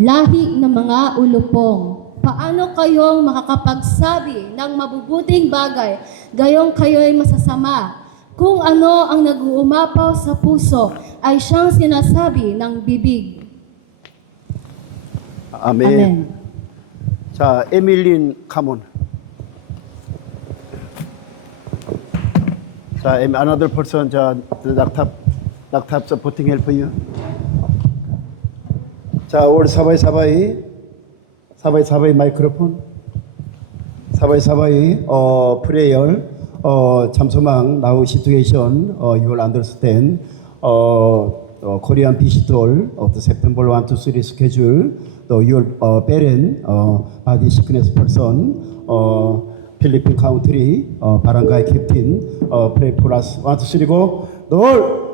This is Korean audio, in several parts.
lahi ng mga ulupong. Paano kayong makakapagsabi ng mabubuting bagay, gayong kayo'y masasama? Kung ano ang nag-uumapaw sa puso ay siyang sinasabi ng bibig. 아멘. Amen. 자, 에밀린 카몬. 자, another person. 자, 낙탑 supporting help you. 자, 올 사바이 마이크로폰. 사바이 prayer. 잠소망 now situation. You will understand. Korean visitor of the September 1 to 3 schedule. Your parent, body sickness person, Philippine country, barangay captain, pray for us. 1, 2, 3, go. 널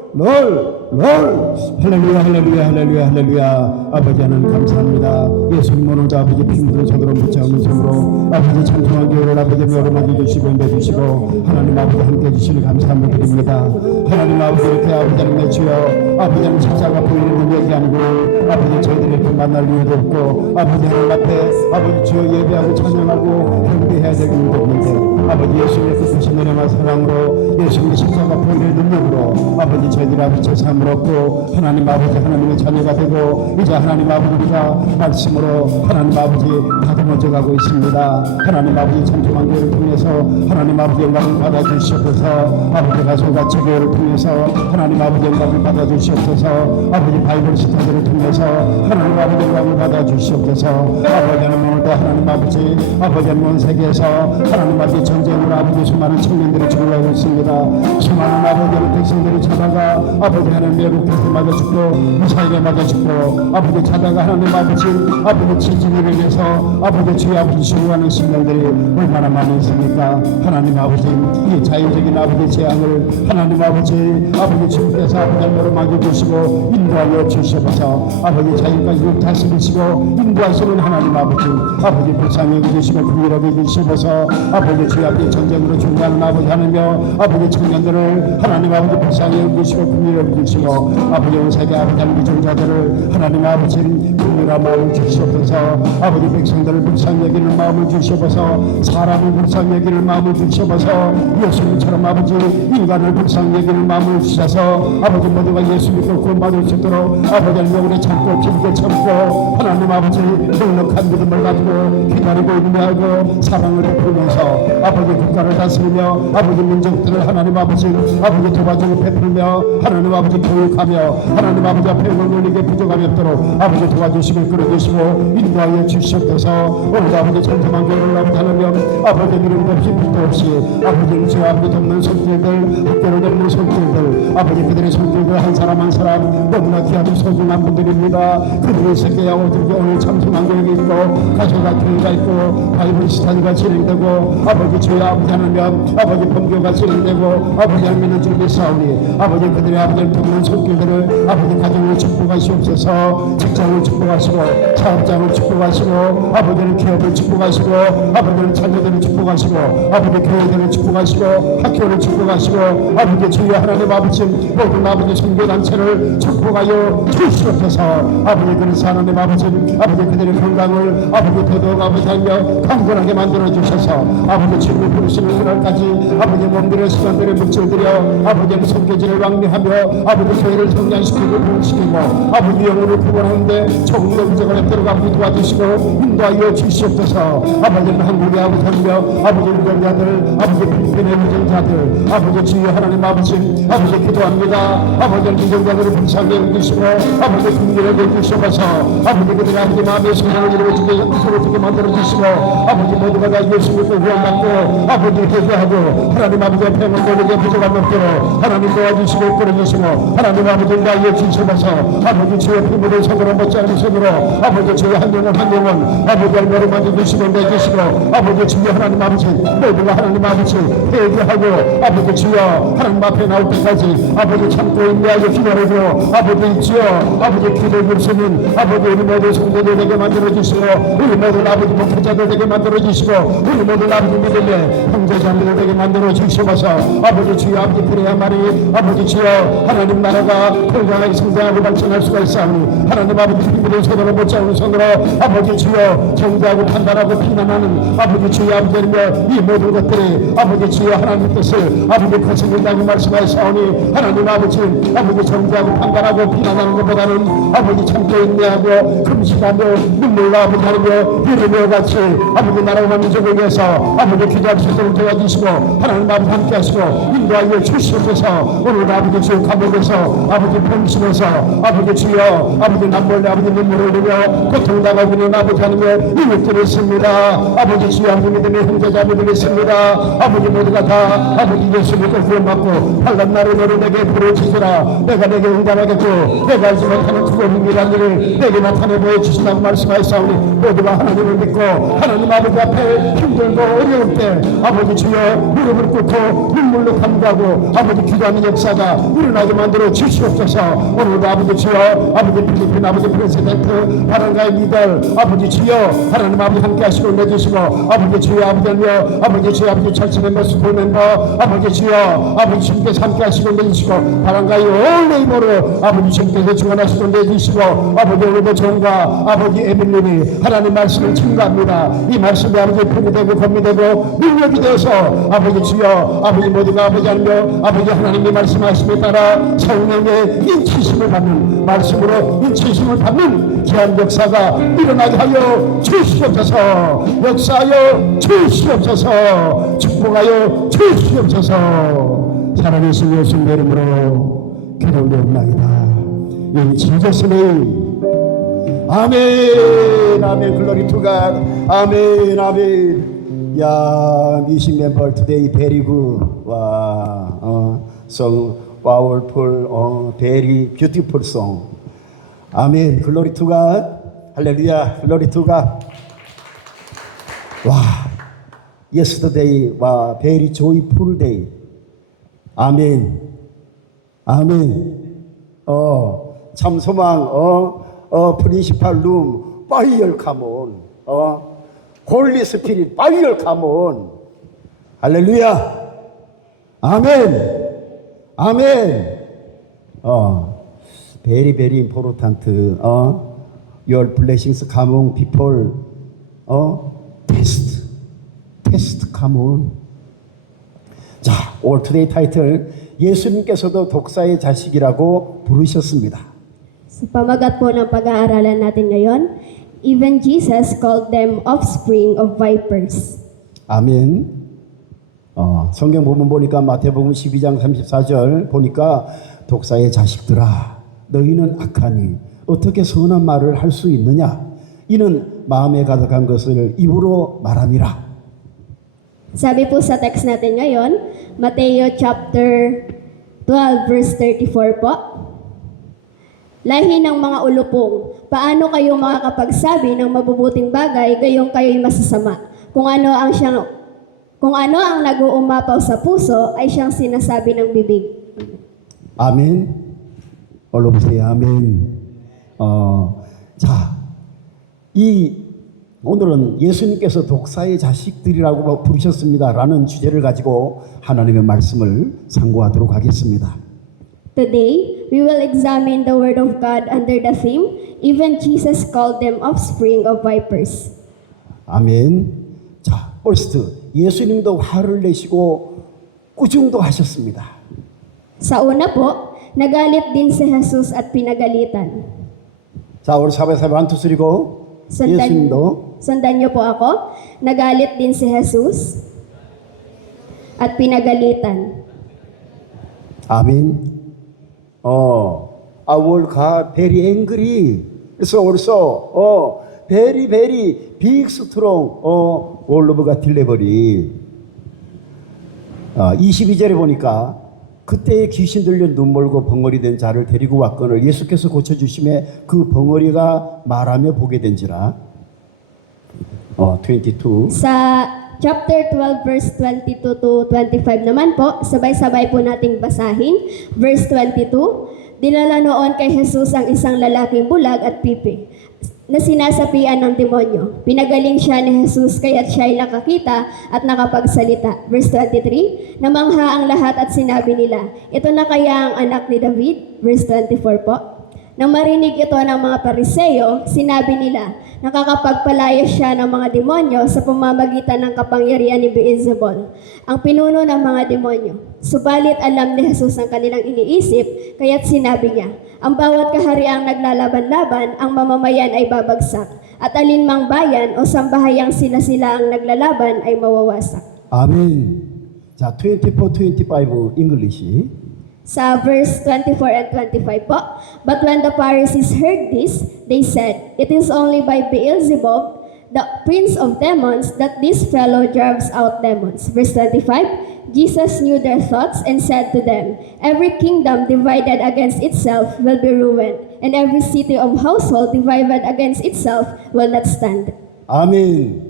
할렐루야. 아버지 하나님 감사합니다. 예수님 오늘도 아버지 피 묻은 손으로 붙잡는 손으로 아버지 찬송한 교회를 아버지 여러 마디 주시고 내주시고 하나님 아버지 함께 해주시니 감사함을 드립니다. 하나님 아버지 이렇게 아버지 하나님 주여 아버지 하나님 찾아가 보이는 능력이 아니고 아버지 저희들이 이렇게 만날 이유도 없고 아버지 하나님 앞에 아버지 주여 예배하고 찬양하고 경배해야 될 이유도 없는데 아버지 예수님의 그 크신 은혜와 사랑으로 예수님의 십자가 보이는 능력으로 아버지 저희들이 아버지 죄사함을 얻고 하나님 아버지 하나님의 자녀가 되고 이제 하나님 아버지가 말씀으로 하나님 아버지 다듬어져 가고 있습니다. 하나님 아버지 참조한 교회를 통해서 하나님 아버지 영광을 받아주시옵소서. 아버지 가소가 제교회를 통해서 하나님 아버지 영광을 받아주시옵소서. 아버지 바이블 스터디를 통해서 하나님 아버지 영광을 받아주시옵소서. 아버지 하나님 오늘도 하나님 아버지 온 세계에서 하나님 아버지 전쟁으로 아버지 수많은 청년들이 죽어가고 있습니다. 수많은 아버지 백성들이 잡아가 아버지 하나님 외국에서 맞아 죽고 미사일에 맞아 죽고 아버지 자다가 하나님 아버지 지진을 인해서 아버지 주의 아버지 죽어가는 신령들이 얼마나 많이 있습니까? 하나님 아버지 이 자연적인 아버지 재앙을 하나님 아버지 주님께서 아버지 모로 막아주시고 인도하여 주시옵소서. 아버지 자연까지 다스리시고 인도하시는 하나님 아버지 불쌍히 여기시고 긍휼하게 주시옵소서. 아버지 주의 앞에 전쟁으로 죽어가는 아버지 하나님여 아버지 청년들을 하나님 아버지 불쌍히 여기시고 긍휼하게 주시고 아버지 온 세계 아버지 하나님 종자들을 하나님 아버지 긍휼한 마음을 주시옵소서. 아버지 백성들을 불쌍히 여기는 마음을 주시옵소서. 사람을 불쌍히 여기는 마음을 주시옵소서. 예수님처럼 아버지 인간을 불쌍히 여기는 마음을 주셔서 아버지 모두가 예수 믿고 구원받을 수 있도록 아버지 하나님 오래 참고 길게 참고 하나님 아버지 넉넉한 믿음을 가지고 기다리고 인내하고 사랑을 베풀면서 아버지 국가를 다스리며 아버지 민족들을 하나님 아버지 도와주고 베풀며 하나님 아버지 교육하며 하나님 아버지 앞에 원론에게 부족함이 없도록 아버지 도와주시고 끌어주시고 인도하여 주시옵소서. 오늘도 아버지 천천한 교회를 아버지 하나며 아버지 이름 없이 빛도 없이 아버지 주 아버지 돕는 손길들 학교를 돕는 손길들 아버지 그들의 손길들 한 사람 한 사람 너무나 귀하고 소중한 분들입니다. 그들이 새끼야 오늘 참선한 교회가 있고 가족과 교회가 있고 바이블 스터디가 진행되고 아버지 주의 아버지 하나며 아버지 본교가 진행되고 아버지 하나님의 준비 싸우니 아버지 그들의 아버지를 돕는 손길들을 아버지 가정을 축복하시옵소서. 직장을 축복하시고 사업장을 축복하시고 아버지는 기업을 축복하시고 아버지는 자녀들을 축복하시고 아버지 교회들을 축복하시고 학교를 축복하시고 아버지 주의 하나님 아버지 모든 아버지 선교단체를 축복하여 주시옵소서. 아버지 그래서 하나님 아버지 그들의 건강을 아버지 더더욱 아버지 하며 강건하게 만들어 주셔서 아버지 주님이 부르시는 그날까지 아버지 몸들의 시간들의 물질들여 아버지 선교지를 왕래하며 아버지 교회를 성장시키고 부흥시키고 아버지 영혼을 구원하는데 조금도 부족을 없도록 아버지 도와주시고 인도하여 주시옵소서. 아버지는 한국의 아버지 하며 아버지 유전자들 아버지 필리핀의 유전자들 아버지 주여 하나님 아버지 기도합니다. 아버지 유전자들을 불쌍히 여기시고 아버지 긍휼하게 여기시옵소서. 아버지 그들의 아버지 마음의 소망을 이루어지게 만들어주시고 아버지 모두가 다 예수 믿고 구원받고 아버지 회개하고 하나님 아버지 앞에 원론에게 부족함 없도록 하나님 도와주시고 끌어주시고 하나님 아버지 나의 주시옵소서. 아버지 주의 부모를 손으로 못지 않은 손으로 아버지 주의 한 영혼 아버지 얼마를 만져주시고 내주시고 아버지 주여 하나님 아버지 모두가 하나님 아버지 회개하고 아버지 주여 하나님 앞에 나올 때까지 아버지 참고 인내하여 기다리고 아버지 주여 아버지 기도 부르시는 아버지 우리 모두 성도들 되게 만들어주시고 우리 모두 아버지 목회자들 되게 만들어주시고 우리 모두 아버지 믿음의 형제자매들 되게 만들어주시옵소서. 아버지 주여 아버지 그래야만이 아버지 주여 하나님 나라가 건강하게 성장하고 발전할 수가 있사오니 하나님 아버지 힘으로 손으로 못잡는 손으로 아버지 주여 정죄하고 판단하고 비난하는 아버지 주여 아버지며 이 모든 것들이 아버지 주여 하나님 뜻을 아버지 거스른다고 말씀하시오니 하나님 아버지 정죄하고 판단하고 비난하는 것보다는 아버지 참고 인내하고 금식하며 눈물로 아버지 하며 비르며 같이 아버지 나라와 민족을 위해서 아버지 기도할 수 있도록 도와주시고 하나님 아버지 함께 하시고 인도하여 주시옵소서. 오늘 아버지 주여 감옥에서 아버지 병실에서 아버지 주여 아버지 남몰래 아버지 눈물을 흘리며 고통당하고 있는 아버지 하나님의 이웃들이 있습니다. 아버지 주여 아버지 믿음의 형제자매들이 있습니다. 아버지 모두가 다 아버지 예수님을 구원받고 팔란 날을 너를 내게 부르짖으라. 내가 내게 응답하겠고 내가 알지 못하는 그런 일이란 일을 내게 나타내 보여주신다고 말씀하시오니 모두가 하나님을 믿고 하나님 아버지 앞에 힘들고 어려울 때 아버지 주여 무릎을 꿇고 눈물로 간구하고 아버지 기도하는 역사가 일어나게 만들어 주시옵소서. 오늘도 아버지 주여 아버지 필리핀 아버지 프레시덴트 바람가의 리더 아버지 주여 하나님 아버지 함께 하시고 내주시고 아버지 주여 아버지 며 아버지 주여 아버지 철치 멤버 스쿨 멤버 아버지 주여 아버지 주님께서 함께 하시고 내주시고 바람가의 올 네이버로 아버지 주님께서 중원하시고 내주시고 아버지 오늘도 종과 아버지 에밀린이 하나님 말씀을 증거합니다. 이 말씀이 아버지 품이 되고 검이 되고 능력이 되어서 아버지 주여 아버지 모두가 아버지 하며 아버지 하나님의 말씀하심에 따라 성령의 인치심을 받는 말씀으로 인치심을 받는 귀한 역사가 일어나게 하여 주시옵소서. 역사하여 주시옵소서. 축복하여 주시옵소서. 살아계신 예수님의 이름으로 기도드립니다. In Jesus' name. 아멘 아멘 글로리 투 갓 아멘 아멘. 야 뮤직 멤버 today very good. 와 song powerful very beautiful song. 아멘 글로리 투 갓 할렐루야 글로리 투 갓. 와 yesterday 와 very joyful day. 아멘 아멘. 참 소망 프린시팔 룸 파이어 카몬 홀리 스피릿 파이어 카몬. 할렐루야 아멘 아멘. very very important your blessings come on people test come on. 자 all today title 예수님께서도 독사의 자식이라고 부르셨습니다. Sa pamagat po ng pag-aaralan natin ngayon, even Jesus called them offspring of vipers. 아멘. 성경 본문 보니까 마태복음 12장 34절 보니까 독사의 자식들아 너희는 악하니 어떻게 선한 말을 할 수 있느냐 이는 마음에 가득한 것을 입으로 말함이라. Sabi po sa text natin ngayon, Mateo chapter 12 verse 34 po. Lahi ng mga ulupong, paano kayo makakapagsabi ng mabubuting bagay gayong kayo'y masasama? Kung ano ang nag-uumapaw sa puso ay siyang sinasabi ng bibig. 아멘. 올라보세요. 아멘. 자, 오늘은 예수님께서 독사의 자식들이라고 부르셨습니다라는 주제를 가지고 하나님의 말씀을 상고하도록 하겠습니다. Today, we will examine the Word of God under the theme, even Jesus called them offspring of vipers. 아멘. 자, first, 예수님도 화를 내시고 꾸중도 하셨습니다. Sa una po, nagalit din si Jesus at pinagalitan. 자, 우리 사바사바 1, 2, 3 고. 예수님도 Sundan niyo po ako. Nagalit din si Jesus at pinagalitan. 아멘. Our God very angry. So also, very very big strong. all of God delivery. 22절에 보니까 그때의 귀신 들려 눈멀고 벙어리 된 자를 데리고 왔거늘 예수께서 고쳐주심에 그 벙어리가 말하며 보게 된지라. 22. Sa chapter 12 verse 22 to 25 naman po, sabay-sabay po nating basahin. Verse 22, dinala noon kay Jesus ang isang lalaking bulag at pipi. na sinasapian ng demonyo. Pinagaling siya ni Jesus kaya't siya ay nakakita at nakapagsalita. Verse 23, namangha ang lahat at sinabi nila, ito na kaya ang anak ni David? Verse 24 po. Nang marinig ito ng mga Pariseo, sinabi nila, nakakapagpalaya siya ng mga demonyo sa pamamagitan ng kapangyarihan ni Beelzebul, ang pinuno ng mga demonyo. Subalit alam ni Jesus ang kanilang iniisip, kaya't sinabi niya, ang bawat kahariang naglalaban-laban, ang mamamayan ay babagsak, at alinmang bayan o sambahayang sila ang naglalaban ay mawawasak. 아멘. 자, 24, 25 English. Sa verse 24 and 25 po, but when the Pharisees heard this, they said, it is only by Beelzebub, the prince of demons, that this fellow drives out demons. Verse 25, Jesus knew their thoughts and said to them, every kingdom divided against itself will be ruined, and every city of household divided against itself will not stand. 아멘.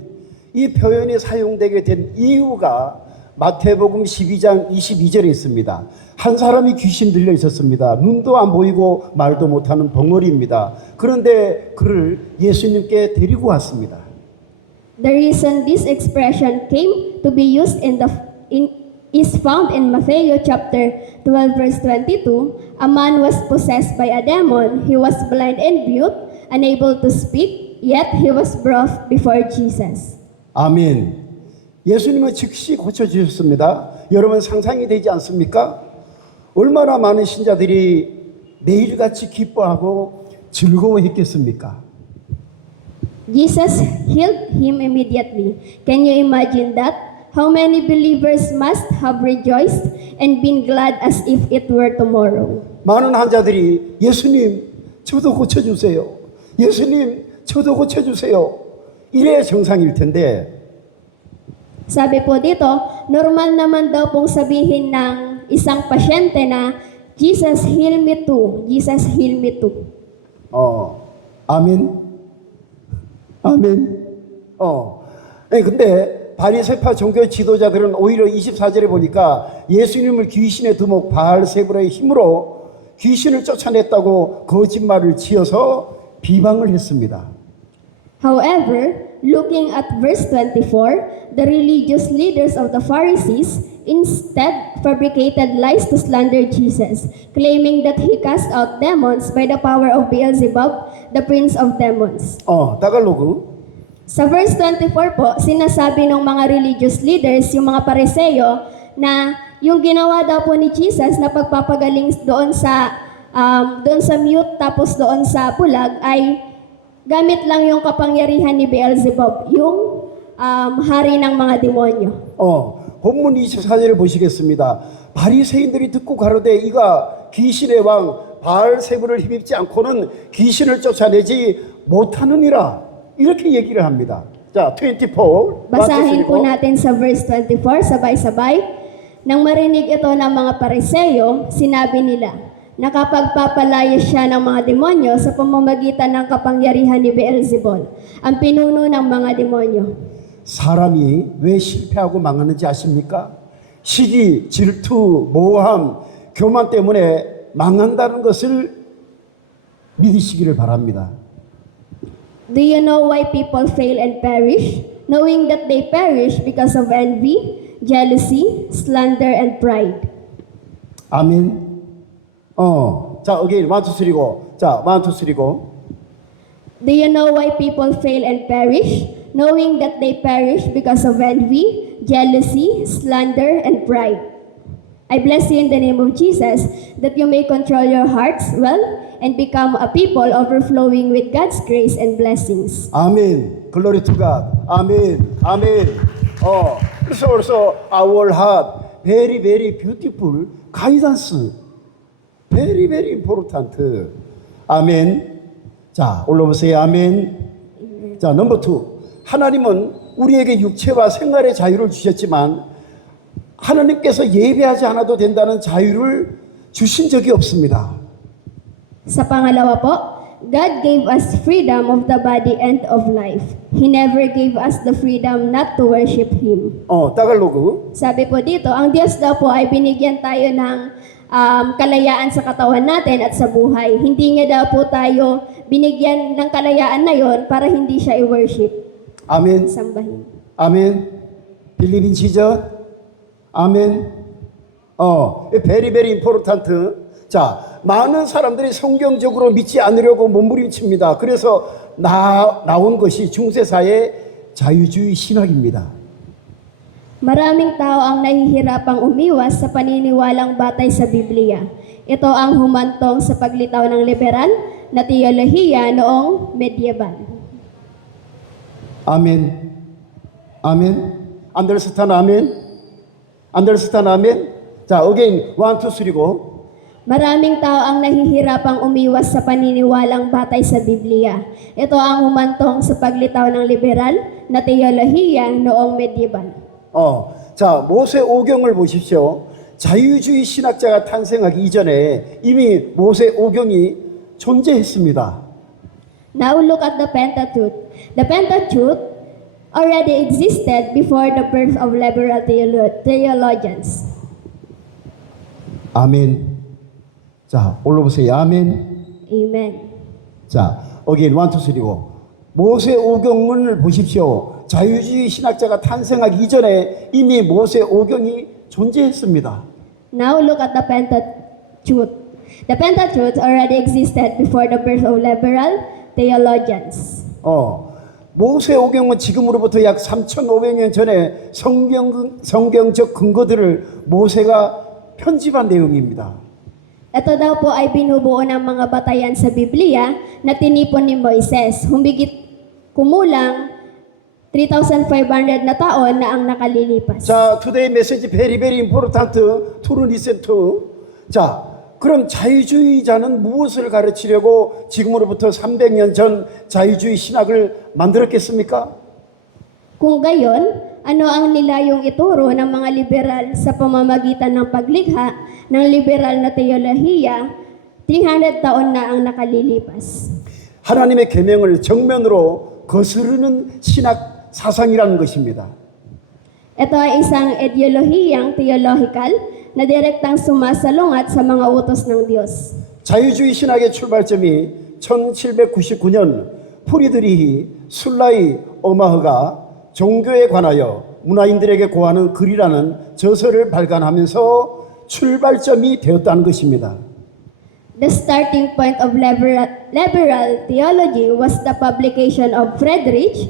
이 표현이 사용되게 된 이유가 마태복음 12장 22절에 있습니다. 한 사람이 귀신 들려 있었습니다. 눈도 안 보이고 말도 못하는 벙어리입니다. 그런데 그를 예수님께 데리고 왔습니다. The reason this expression came to be used is found in Matthew chapter 12 verse 22. A man was possessed by a demon. He was blind and mute, unable to speak, yet he was brought before Jesus. 아멘. 예수님은 즉시 고쳐주셨습니다. 여러분 상상이 되지 않습니까? 얼마나 많은 신자들이 매일같이 기뻐하고 즐거워했겠습니까? Jesus healed him immediately. Can you imagine that? How many believers must have rejoiced and been glad as if it were tomorrow? 많은 환자들이 예수님 저도 고쳐주세요. 예수님 저도 고쳐주세요. 이래야 정상일 텐데 Sabi po dito, normal naman daw pong sabihin ng isang pasyente na, Jesus, heal me too. Jesus, heal me too. 아멘. 아멘. 근데 바리새파 종교 지도자들은 오히려 24절에 보니까 예수님을 귀신의 두목 바알세불의 힘으로 귀신을 쫓아냈다고 거짓말을 지어서 비방을 했습니다. However, looking at verse 24, the religious leaders of the Pharisees instead fabricated lies to slander Jesus, claiming that he cast out demons by the power of Beelzebub, the prince of demons. 타갈로그. Sa verse 24 po, sinasabi ng mga religious leaders, yung mga pariseo, na yung ginawa daw po ni Jesus na pagpapagaling doon sa mute tapos doon sa pulag ay gamit lang yung kapangyarihan ni Beelzebub, yung hari ng mga demonyo. 본문 24절을 보시겠습니다. 바리새인들이 듣고 가로되 이가 귀신의 왕 바알세불을 힘입지 않고는 귀신을 쫓아내지 못하느니라. 이렇게 얘기를 합니다. 자, 24. Basahin po natin sa verse 24, sabay-sabay. Nang marinig ito ng mga pariseo, sinabi nila, nakapagpapalaya siya ng mga demonyo sa pamamagitan ng kapangyarihan ni Beelzebul, ang pinuno ng mga demonyo. 사람이 왜 실패하고 망하는지 아십니까? 시기, 질투, 모함, 교만 때문에 망한다는 것을 믿으시기를 바랍니다. Do you know why people fail and perish? Knowing that they perish because of envy, jealousy, slander, and pride. 아멘. 자, again, 1, 2, 3, go. 자, 1, 2, 3, go. Do you know why people fail and perish? Knowing that they perish because of envy, jealousy, slander, and pride. I bless you in the name of Jesus that you may control your hearts well and become a people overflowing with God's grace and blessings. 아멘. Glory to God. 아멘. 아멘. 그래서 also our heart very very beautiful guidance. Very very important. 아멘. 자, 올라보세요. 아멘. 자, 넘버 2. 하나님은 우리에게 육체와 생활의 자유를 주셨지만 하나님께서 예배하지 않아도 된다는 자유를 주신 적이 없습니다. Sa pangalawa po, God gave us freedom of the body and of life. He never gave us the freedom not to worship Him. 따갈로그. Sabi po dito, ang Diyos daw po ay binigyan tayo ng kalayaan sa katawan natin at sa buhay. Hindi niya daw po tayo binigyan ng kalayaan na yon para hindi siya i-worship, 아멘. sambahin. 아멘. 빌리빈 시저. 아멘. very very important. 자, 많은 사람들이 성경적으로 믿지 않으려고 몸부림칩니다. 그래서 나온 것이 중세사의 자유주의 신학입니다. Maraming tao ang nahihirapang umiwas sa paniniwalang batay sa Biblia. Ito ang humantong sa paglitaw ng liberal na teolohiya noong medieval. 아멘. 아멘. Understand 아멘. Understand 아멘. 자, again 1, 2, 3 go. Maraming tao ang nahihirapang umiwas sa paniniwalang batay sa Biblia. Ito ang humantong sa paglitaw ng liberal na teolohiya noong medieval. 자, 모세 오경을 보십시오. 자유주의 신학자가 탄생하기 이전에 이미 모세 오경이 존재했습니다. Now look at the Pentateuch. The Pentateuch already existed before the birth of liberal theologians. 아멘. 자, 올라보세요. 아멘. Amen. 자, again 1, 2, 3 go. 모세 오경을 보십시오. 자유주의 신학자가 탄생하기 이전에 이미 모세 오경이 존재했습니다. Now look at the Pentateuch. The Pentateuch already existed before the birth of liberal theologians. 모세 오경은 지금으로부터 약 3,500년 전에 성경적 근거들을 모세가 편집한 내용입니다. Ito daw po ay binubuo ng mga batayan sa Biblia na tinipon ni Moises. Humigit kumulang 3,500 na taon na ang nakalilipas. 자, today message very very important to listen to. 자, 그럼 자유주의자는 무엇을 가르치려고 지금으로부터 300년 전 자유주의 신학을 만들었겠습니까? Kung gayon, ano ang nilayong ituro ng mga liberal sa pamamagitan ng paglikha ng liberal na teolohiya 300 taon na ang nakalilipas? 하나님의 계명을 정면으로 거스르는 신학 사상이라는 것입니다. Ito ay isang ideolohiyang theological na direktang sumasalungat sa mga utos ng Diyos. 자유주의 신학의 출발점이 1799년 프리드리히 술라이 오마흐가 종교에 관하여 문화인들에게 고하는 글이라는 저서를 발간하면서 출발점이 되었다는 것입니다. The starting point of liberal theology was the publication of Friedrich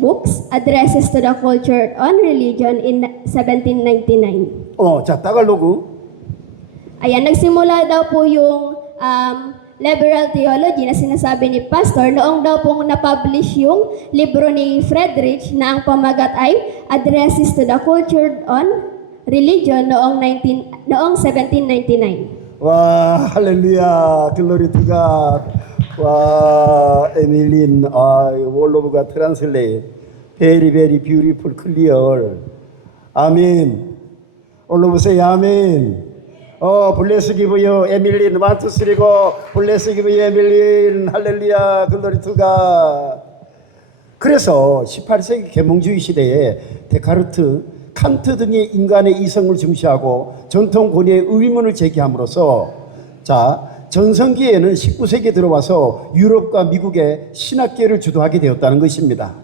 books, Addresses to the Culture on Religion in 1799. 자, 따갈로그. Ayan, nagsimula daw po yung liberal theology na sinasabi ni Pastor noong daw pong na-publish yung libro ni Friedrich na ang pamagat ay Addresses to the Culture on Religion noong 1799. 와, 할렐루야. 글로리 투 갓. 와, 에밀린, 월로브가 트란슬레이트. Very, very beautiful, clear. 아멘. 올라보세요. 아멘. bless give you, 에밀린. 1, 2, 3 go. bless give you, 에밀린. 할렐루야. 글로리 투 갓. 그래서 18세기 계몽주의 시대에 데카르트, 칸트 등의 인간의 이성을 중시하고 전통 권위의 의문을 제기함으로써 전성기에는 19세기에 들어와서 유럽과 미국의 신학계를 주도하게 되었다는 것입니다.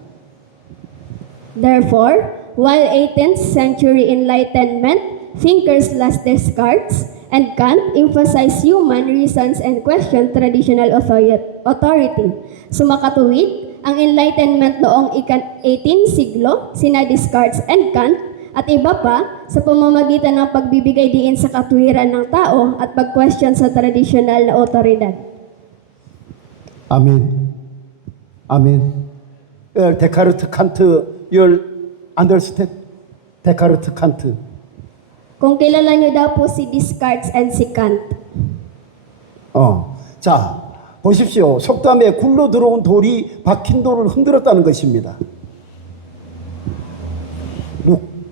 Therefore, while 18th century Enlightenment thinkers like Descartes and Kant emphasize human reasons and question traditional authority, sumakatuwid ang Enlightenment noong 18th siglo, sina Descartes and Kant, at iba pa sa pamamagitan ng pagbibigay diin sa katwiran ng tao at pag-question sa traditional na otoridad. 아멘. 아멘. 데카르트, 칸트, you'll understand? 데카르트, 칸트. Kung kilala niyo daw po si Descartes and si Kant. 자, 보십시오. 속담에 굴러 들어온 돌이 박힌 돌을 흔들었다는 것입니다.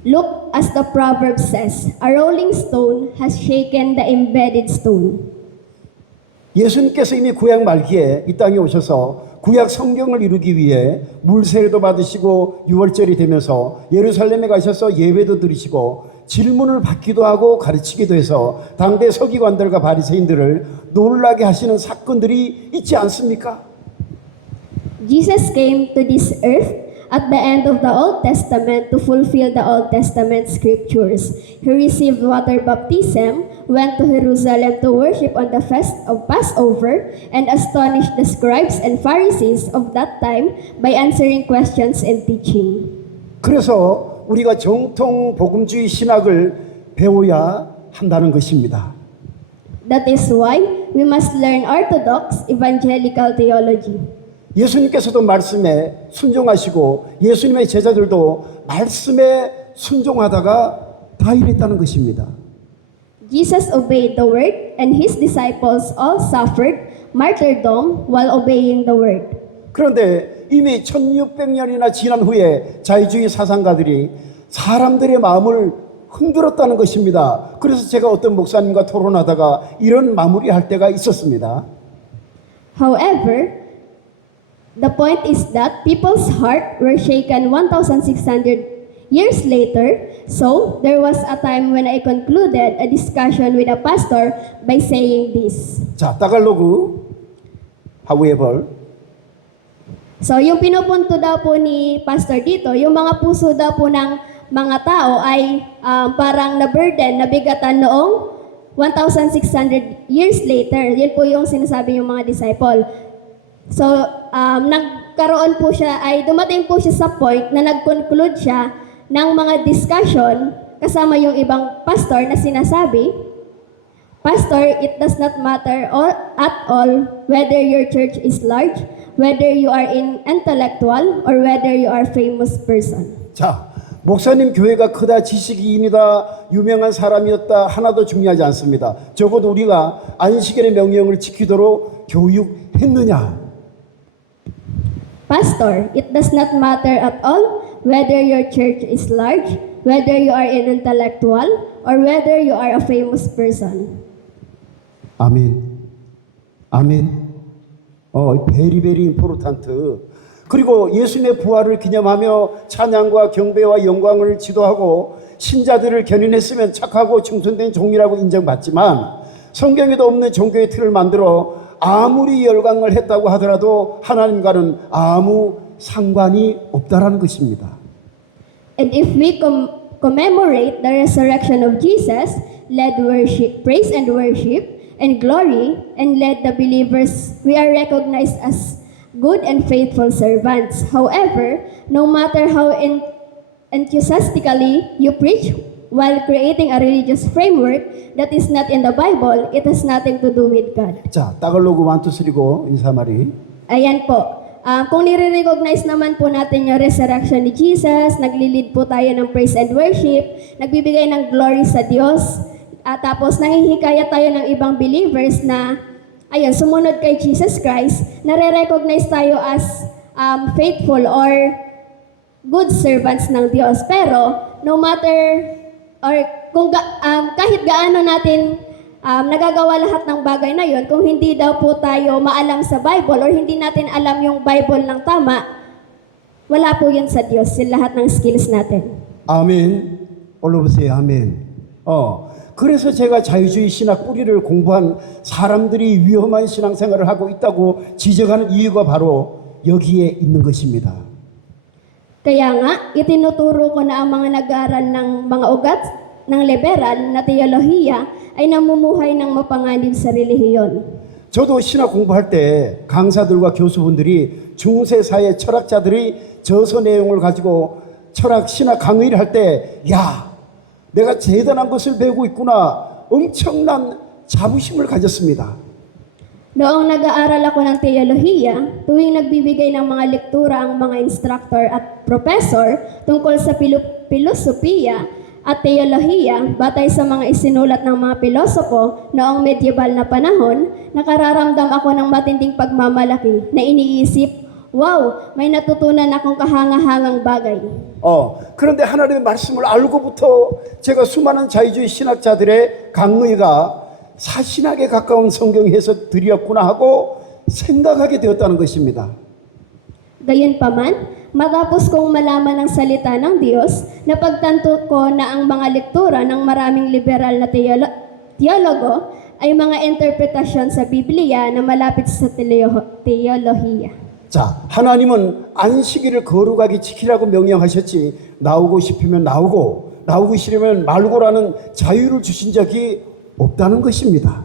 Look, as the proverb says, a rolling stone has shaken the embedded stone. 예수님께서 이미 구약 말기에 이 땅에 오셔서 구약 성경을 이루기 위해 물세례도 받으시고 유월절이 되면서 예루살렘에 가셔서 예배도 드리시고 질문을 받기도 하고 가르치기도 해서 당대 서기관들과 바리새인들을 놀라게 하시는 사건들이 있지 않습니까? Jesus came to this earth at the end of the Old Testament to fulfill the Old Testament scriptures. He received water baptism, went to Jerusalem to worship on the feast of Passover, and astonished the scribes and Pharisees of that time by answering questions and teaching. 그래서 우리가 정통 복음주의 신학을 배워야 한다는 것입니다. That is why we must learn Orthodox evangelical theology. 예수님께서도 말씀에 순종하시고 예수님의 제자들도 말씀에 순종하다가 다 이랬다는 것입니다. Jesus obeyed the word, and his disciples all suffered martyrdom while obeying the word. 그런데 이미 1600년이나 지난 후에 자유주의 사상가들이 사람들의 마음을 흔들었다는 것입니다. 그래서 제가 어떤 목사님과 토론하다가 이런 마무리할 때가 있었습니다. However, the point is that people's heart were shaken 1,600 years later, so there was a time when I concluded a discussion with a pastor by saying this. 자, 따갈로그, however, So, yung pinupunto daw po ni pastor dito, yung mga puso daw po ng mga tao ay parang na-burden, nabigatan noong 1,600 years later. Yun po yung sinasabi yung mga disciple. So, nagkaroon po siya, ay dumating po siya sa point na nag-conclude siya ng mga discussion kasama yung ibang pastor na sinasabi, Pastor, it does not matter at all whether your church is large, whether you are an intellectual, or whether you are a famous person. 자, 목사님 교회가 크다, 지식인이다, 유명한 사람이었다 하나도 중요하지 않습니다. 적어도 우리가 안식일의 명령을 지키도록 교육했느냐? Pastor, it does not matter at all whether your church is large, whether you are an intellectual, or whether you are a famous person. 아멘. 아멘. very very important. 그리고 예수님의 부활을 기념하며 찬양과 경배와 영광을 지도하고 신자들을 견인했으면 착하고 충성된 종이라고 인정받지만 성경에도 없는 종교의 틀을 만들어 아무리 열광을 했다고 하더라도 하나님과는 아무 상관이 없다라는 것입니다. And if we commemorate the resurrection of Jesus, led worship, praise and worship, and glory, and led the believers, we are recognized as good and faithful servants. However, no matter how enthusiastically you preach while creating a religious framework that is not in the Bible, it has nothing to do with God. 자, 따갈로그 1, 2, 3고 인사말이. Ayan po. Kung nire-recognize naman po natin yung resurrection ni Jesus, naglilid po tayo ng praise and worship, nagbibigay ng glory sa Diyos, tapos nangihikayat tayo ng ibang believers na ayun, sumunod kay Jesus Christ, nare-recognize tayo as faithful or good servants ng Diyos. Pero no matter or kung kahit gaano natin nagagawa lahat ng bagay na yon, kung hindi daw po tayo maalam sa Bible or hindi natin alam yung Bible ng tama, wala po yun sa Diyos, yung lahat ng skills natin. 아멘. 올라보세요. 아멘. 그래서 제가 자유주의 신학 뿌리를 공부한 사람들이 위험한 신앙생활을 hago 있다고 지적하는 이유가 바로 여기에 있는 것입니다. Kaya nga, itinuturo ko na ang mga nag-aaral ng mga ugat ng liberal na teolohiya ay namumuhay ng mapanganib sa relihiyon. 저도 신학 공부할 때 강사들과 교수분들이 중세사회 철학자들이 저서 내용을 가지고 철학 신학 강의를 할 때 야, 내가 대단한 것을 배우고 있구나, 엄청난 자부심을 가졌습니다. Noong nag-aaral ako ng teolohiya, tuwing nagbibigay ng mga lektura ang mga instructor at professor tungkol sa filosofiya at teolohiya, batay sa mga isinulat ng mga pilosopo noong medieval na panahon, nakararamdam ako ng matinding pagmamalaki na iniisip, wow, may natutunan akong kahangahangang bagay. 그런데 하나님의 말씀을 알고부터 제가 수많은 자유주의 신학자들의 강의가 사신학에 가까운 성경 해석들이었구나 하고 생각하게 되었다는 것입니다. Gayunpaman, matapos kong malaman ang salita ng Diyos, napagtanto ko na ang mga lektura ng maraming liberal na teologo ay mga interpretasyon sa Biblia na malapit sa teolohiya. 자, 하나님은 안식일을 거룩하게 지키라고 명령하셨지 나오고 싶으면 나오고 나오고 싫으면 말고라는 자유를 주신 적이 없다는 것입니다.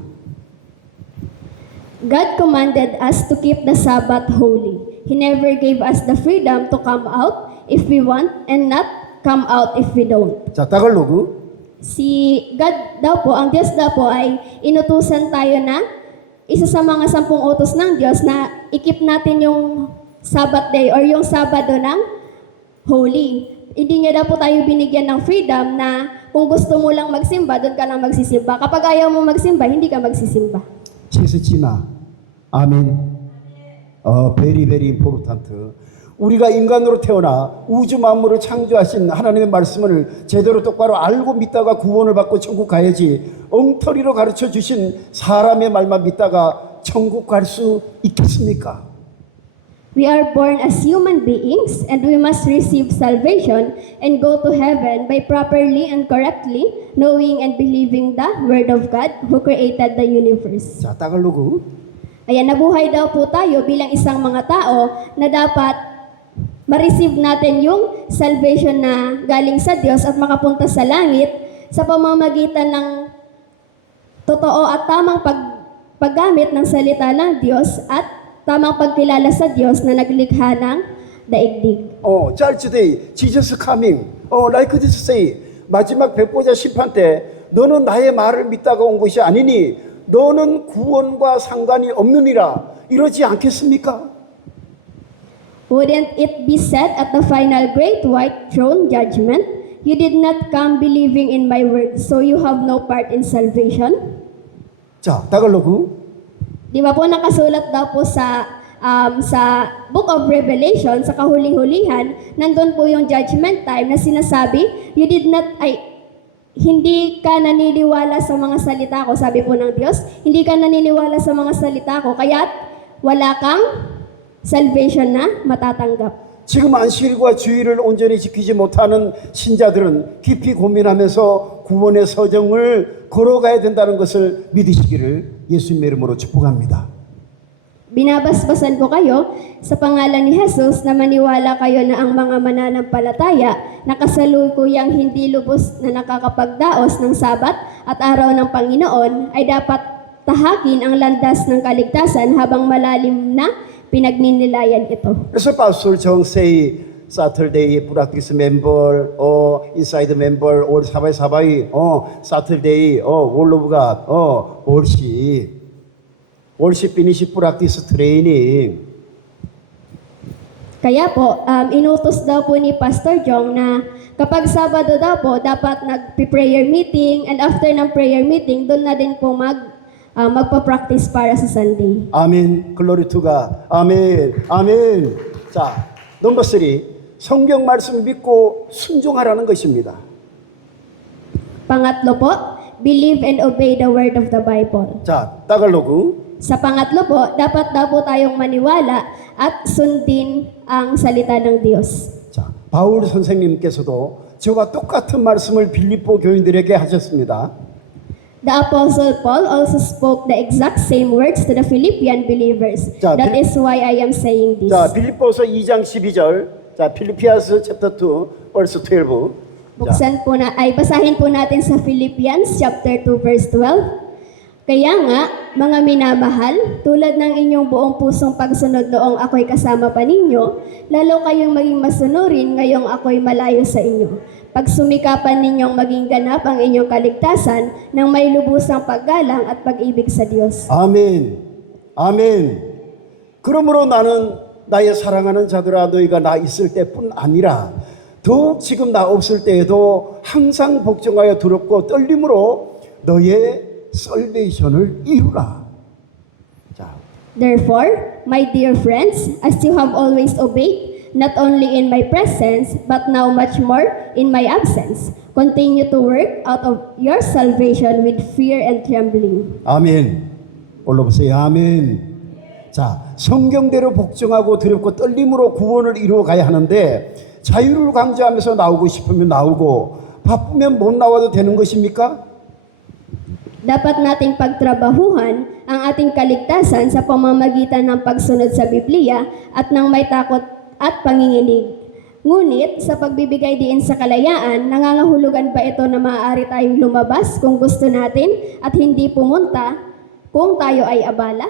God commanded us to keep the Sabbath holy. He never gave us the freedom to come out if we want and not come out if we don't. 자, 따갈로그. Si God daw po, ang Diyos daw po ay inutusan tayo na isa sa mga 10 utos ng Diyos na ikip natin yung Sabbath day or yung Sabado ng holy. Hindi niya daw po tayo binigyan ng freedom na kung gusto mo lang magsimba, doon ka lang magsisimba. Kapag ayaw mo magsimba, hindi ka magsisimba. 제스치나 아멘. very very important. 우리가 인간으로 태어나 우주 만물을 창조하신 하나님의 말씀을 제대로 똑바로 알고 믿다가 구원을 받고 천국 가야지 엉터리로 가르쳐 주신 사람의 말만 믿다가 천국 갈 수 있겠습니까? We are born as human beings and we must receive salvation and go to heaven by properly and correctly knowing and believing the Word of God who created the universe. 자, 따갈로그. Ayan, nabuhay daw po tayo bilang isang mga tao na dapat ma-receive natin yung salvation na galing sa Diyos at makapunta sa langit sa pamamagitan ng totoo at tamang paggamit ng salita ng Diyos at tamang pagkilala sa Diyos na naglikha ng daigdig. Church day, Jesus coming. Like this say, 마지막 백보자 심판 때 너는 나의 말을 믿다가 온 것이 아니니 너는 구원과 상관이 없느니라. 이러지 않겠습니까? Wouldn't it be said at the final great white throne judgment, you did not come believing in my word, so you have no part in salvation? 자, 따갈로그. Di ba po nakasulat daw po sa Book of Revelation, sa kahuli-hulihan, nandun po yung judgment time na sinasabi, hindi ka naniniwala sa mga salita ko, sabi po ng Diyos, hindi ka naniniwala sa mga salita ko, kaya wala kang salvation na matatanggap. 지금 안식일과 주일을 온전히 지키지 못하는 신자들은 깊이 고민하면서 구원의 서정을 걸어가야 된다는 것을 믿으시기를 예수님의 이름으로 축복합니다. Binabasbasan ko kayo sa pangalan ni Jesus na maniwala kayo na ang mga mananampalataya na kasalukuyang hindi lubos na nakakapagdaos ng Sabat at araw ng Panginoon ay dapat tahakin ang landas ng kaligtasan habang malalim na pinagninilayan ito. 그래서 pastor Chong say Saturday practice member inside member or 사바이 Saturday all of God worship finish practice training. Kaya po, inutos daw po ni Pastor Jong na kapag Sabado daw po, dapat nag-prayer meeting and after ng prayer meeting, doon na din po magpa-practice para sa Sunday. 아멘. 글로리 투가. 아멘. 아멘. 자, 넘버 3. 성경 말씀 믿고 순종하라는 것입니다. Pangatlo po, believe and obey the word of the Bible. 자, 따갈로그. Sa pangatlo po, dapat daw po tayong maniwala at sundin ang salita ng Diyos. 자, 바울 선생님께서도 저와 똑같은 말씀을 빌립보 교인들에게 하셨습니다. The Apostle Paul also spoke the exact same words to the Philippian believers. 자, That is why I am saying this. 자, 빌립보서 2장 12절. 자, 필리피아스 chapter 2 verse 12. Basahin po natin sa Philippians chapter 2 verse 12. Kaya nga, mga minamahal, tulad ng inyong buong pusong pagsunod noong ako'y kasama pa ninyo, lalo kayong maging masunurin ngayong ako'y malayo sa inyo. Pagsumikapan ninyong maging ganap ang inyong kaligtasan ng may lubusang paggalang at pag-ibig sa Diyos. 아멘. 아멘. 그러므로 나는 나의 사랑하는 자들아 너희가 나 있을 때뿐 아니라 더욱 지금 나 없을 때에도 항상 복종하여 두렵고 떨림으로 너의 살베이션을 이루라. 자. Therefore, my dear friends, as you have always obeyed, not only in my presence, but now much more in my absence, continue to work out of your salvation with fear and trembling. 아멘. 올라보세요. 아멘. 자, 성경대로 복종하고 두렵고 떨림으로 구원을 이루어 가야 하는데 자유를 강조하면서 나오고 싶으면 나오고 바쁘면 못 나와도 되는 것입니까? Dapat nating pagtrabahuhan ang ating kaligtasan sa pamamagitan ng pagsunod sa Biblia at ng may takot at panginginig. Ngunit sa pagbibigay diin sa kalayaan, nangangahulugan ba ito na maaari tayong lumabas kung gusto natin at hindi pumunta kung tayo ay abala?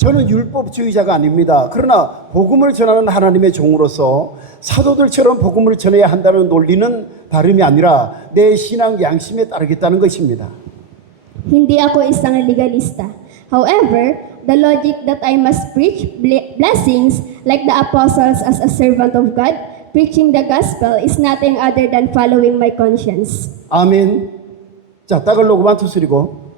저는 율법주의자가 아닙니다. 그러나 복음을 전하는 하나님의 종으로서 사도들처럼 복음을 전해야 한다는 논리는 다름이 아니라 내 신앙 양심에 따르겠다는 것입니다. Hindi ako isang legalista. However, the logic that I must preach blessings like the apostles as a servant of God, preaching the gospel is nothing other than following my conscience. 아멘. 자, 따갈로그 1, 2, 3고.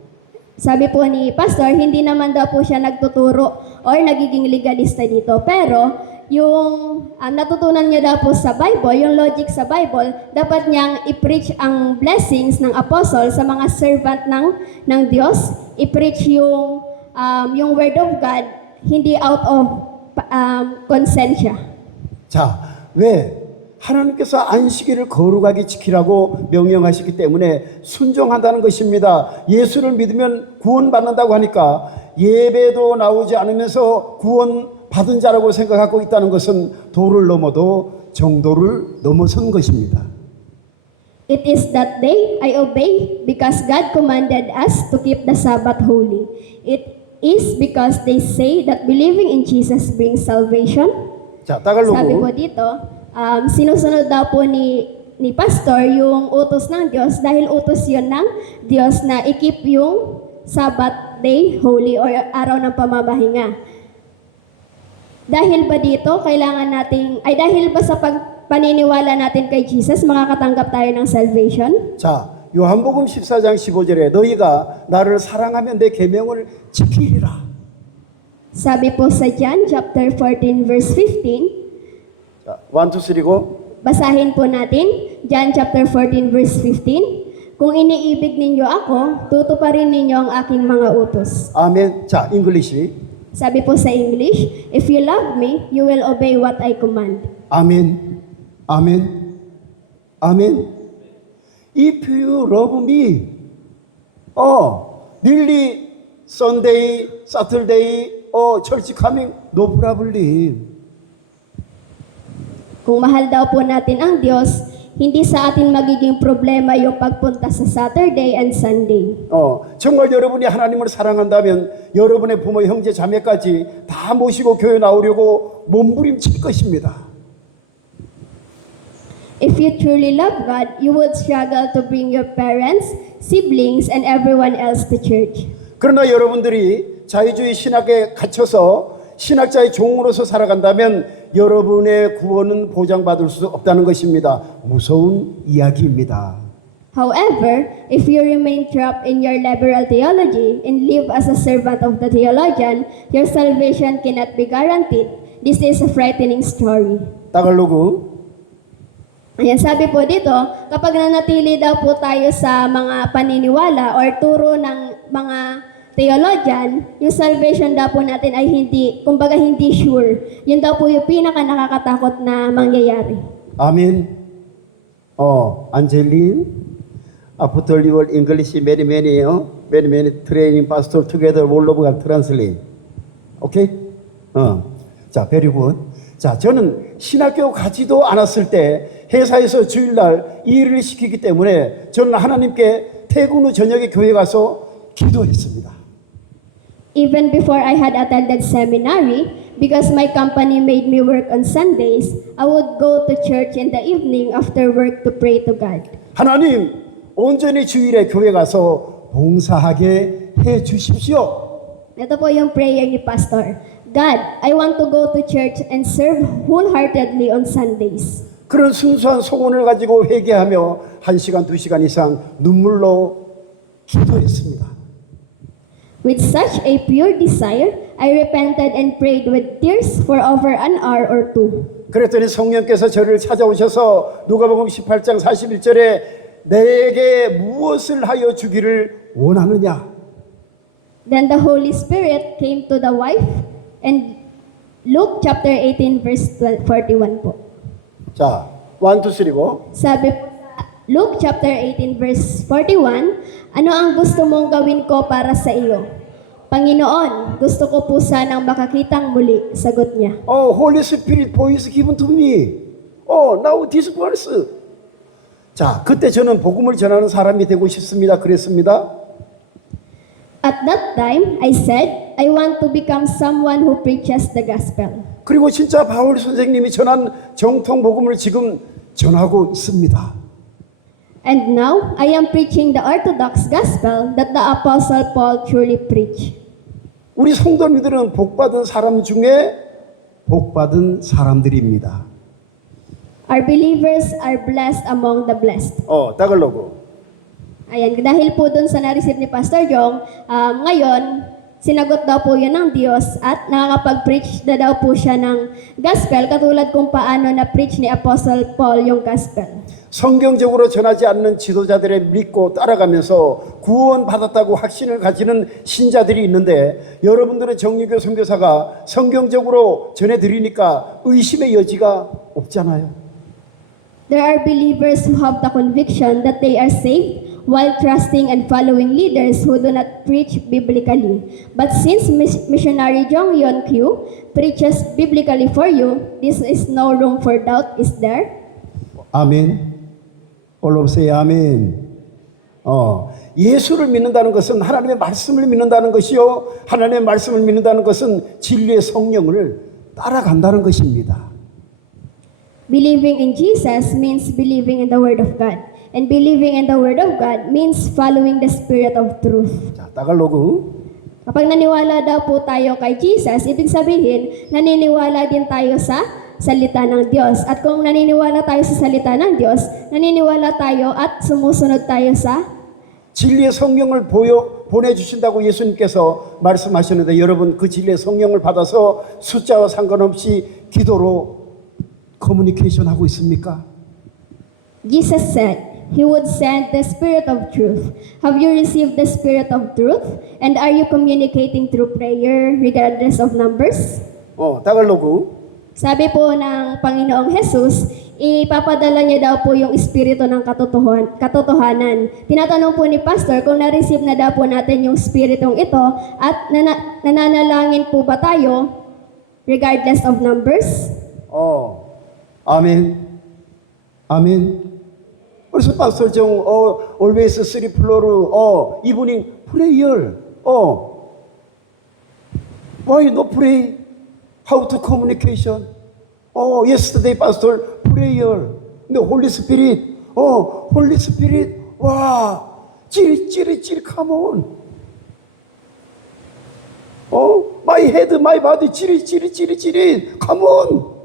Sabi po ni Pastor, hindi naman daw po siya nagtuturo or nagiging legalista dito. Pero yung natutunan niya daw po sa Bible, yung logic sa Bible, dapat niyang i-preach ang blessings ng apostle sa mga servant ng Diyos. I-preach yung word of God, hindi out of konsensya. 자, 왜? 하나님께서 안식일을 거룩하게 지키라고 명령하셨기 때문에 순종한다는 것입니다. 예수를 믿으면 구원받는다고 하니까 예배도 나오지 않으면서 구원받은 자라고 생각하고 있다는 것은 도를 넘어도 정도를 넘어선 것입니다. It is that day I obey because God commanded us to keep the Sabbath holy. It is because they say that believing in Jesus brings salvation. 자, Sabi po 따갈로그. dito, sinusunod daw po ni Pastor yung utos ng Diyos dahil utos yun ng Diyos na i-keep yung Sabbath day holy or araw ng pamamahinga. Dahil ba dito, dahil ba sa paniniwala natin kay Jesus, makakatanggap tayo ng salvation? 자, 요한복음 14장 15절에 너희가 나를 사랑하면 내 계명을 지키리라. Sabi po sa John chapter 14 verse 15, 자, 1, 2, 3고. basahin po natin, John chapter 14 verse 15. Kung iniibig ninyo ako, tutuparin ninyo ang aking mga utos. 아멘. 자, 잉글리시. Sabi po sa English, if you love me, you will obey what I command. 아멘. 아멘. 아멘. If you love me, nearly Sunday, Saturday, church coming, no problem. Kung mahal daw po natin ang Diyos, hindi sa atin magiging problema yung pagpunta sa Saturday and Sunday. 정말 여러분이 하나님을 사랑한다면 여러분의 부모, 형제, 자매까지 다 모시고 교회 나오려고 몸부림칠 것입니다. If you truly love God, you would struggle to bring your parents, siblings, and everyone else to church. 그러나 여러분들이 자유주의 신학에 갇혀서 신학자의 종으로서 살아간다면 여러분의 구원은 보장받을 수 없다는 것입니다. 무서운 이야기입니다. However, if you remain trapped in your liberal theology and live as a servant of the theologian, your salvation cannot be guaranteed. This is a frightening story. 따갈로그. Ayan, sabi po dito, kapag nanatili daw po tayo sa mga paniniwala or turo ng mga theologian, yung salvation daw po natin ay hindi sure. Yun daw po yung pinaka nakakatakot na mangyayari. 아멘. 안젤린, after your English many training pastor together all of God translate. 오케이? 자, very good. 자, 저는 신학교 가지도 않았을 때 회사에서 주일날 일을 시키기 때문에 저는 하나님께 퇴근 후 저녁에 교회 가서 기도했습니다. Even before I had attended seminary, because my company made me work on Sundays, I would go to church in the evening after work to pray to God. 하나님, 온전히 주일에 교회 가서 봉사하게 해 주십시오. Ito po yung prayer ni Pastor. God, I want to go to church and serve wholeheartedly on Sundays. 그런 순수한 소원을 가지고 회개하며 1시간, 2시간 이상 눈물로 기도했습니다. With such a pure desire, I repented and prayed with tears for over an hour or two. 그랬더니 성령께서 저를 찾아오셔서 누가복음 18장 41절에 내게 무엇을 하여 주기를 원하느냐? Then the Holy Spirit came to the wife and Luke chapter 18 verse 41 po. 자, 1, 2, 3 go. Sabi po sa Luke chapter 18 verse 41, ano ang gusto mong gawin ko para sa iyo? Panginoon, gusto ko po sanang makakitang muli, sagot niya. Oh, Holy Spirit voice given to me. Oh, now this verse. 자, 그때 저는 복음을 전하는 사람이 되고 싶습니다. 그랬습니다. At that time, I said, I want to become someone who preaches the gospel. 그리고 진짜 바울 선생님이 전한 정통 복음을 지금 전하고 있습니다. And now, I am preaching the orthodox gospel that the Apostle Paul truly preached. 우리 성도님들은 복받은 사람 중에 복받은 saram들입니다. Our believers are blessed among the blessed. 따글로그. Ayan, dahil po dun sa na-receive ni Pastor Jong, ngayon, sinagot daw po yun ng Diyos at nakakapag-preach na daw po siya ng gospel katulad kung paano na-preach ni Apostle Paul yung gospel. 성경적으로 전하지 않는 지도자들의 믿고 따라가면서 구원받았다고 확신을 가지는 신자들이 있는데 여러분들은 정유교 선교사가 성경적으로 전해드리니까 의심의 여지가 없잖아요. There are believers who have the conviction that they are saved while trusting and following leaders who do not preach biblically. But since missionary Jong Yon Kyu preaches biblically for you, this is no room for doubt, is there? 아멘. All of say 아멘. 예수를 믿는다는 것은 하나님의 말씀을 믿는다는 것이요. 하나님의 말씀을 믿는다는 것은 진리의 성령을 따라간다는 것입니다. Believing in Jesus means believing in the Word of God. And believing in the Word of God means following the Spirit of truth. 자, 따갈로그. Kapag naniwala daw po tayo kay Jesus, ibig sabihin, naniniwala din tayo sa salita ng Diyos. At kung naniniwala tayo sa salita ng Diyos, naniniwala tayo at sumusunod tayo sa 진리의 성령을 보내주신다고 예수님께서 말씀하셨는데 여러분 그 진리의 성령을 받아서 숫자와 상관없이 기도로 커뮤니케이션 하고 있습니까? Jesus said, He would send the Spirit of truth. Have you received the Spirit of truth? And are you communicating through prayer regardless of numbers? 따갈로그. Sabi po ng Panginoong Jesus, ipapadala niya daw po yung Espiritu ng katotohanan. Tinatanong po ni Pastor kung na-receive na daw po natin yung Spiritong ito at nananalangin po ba tayo regardless of numbers? 아멘. 아멘. 그래서 파스터 정 always three floor evening prayer. Why no pray? How to communication? Yesterday pastor prayer. 근데 Holy Spirit. Holy Spirit. 와, 찌릿 come on. My head, my body 찌릿 come on.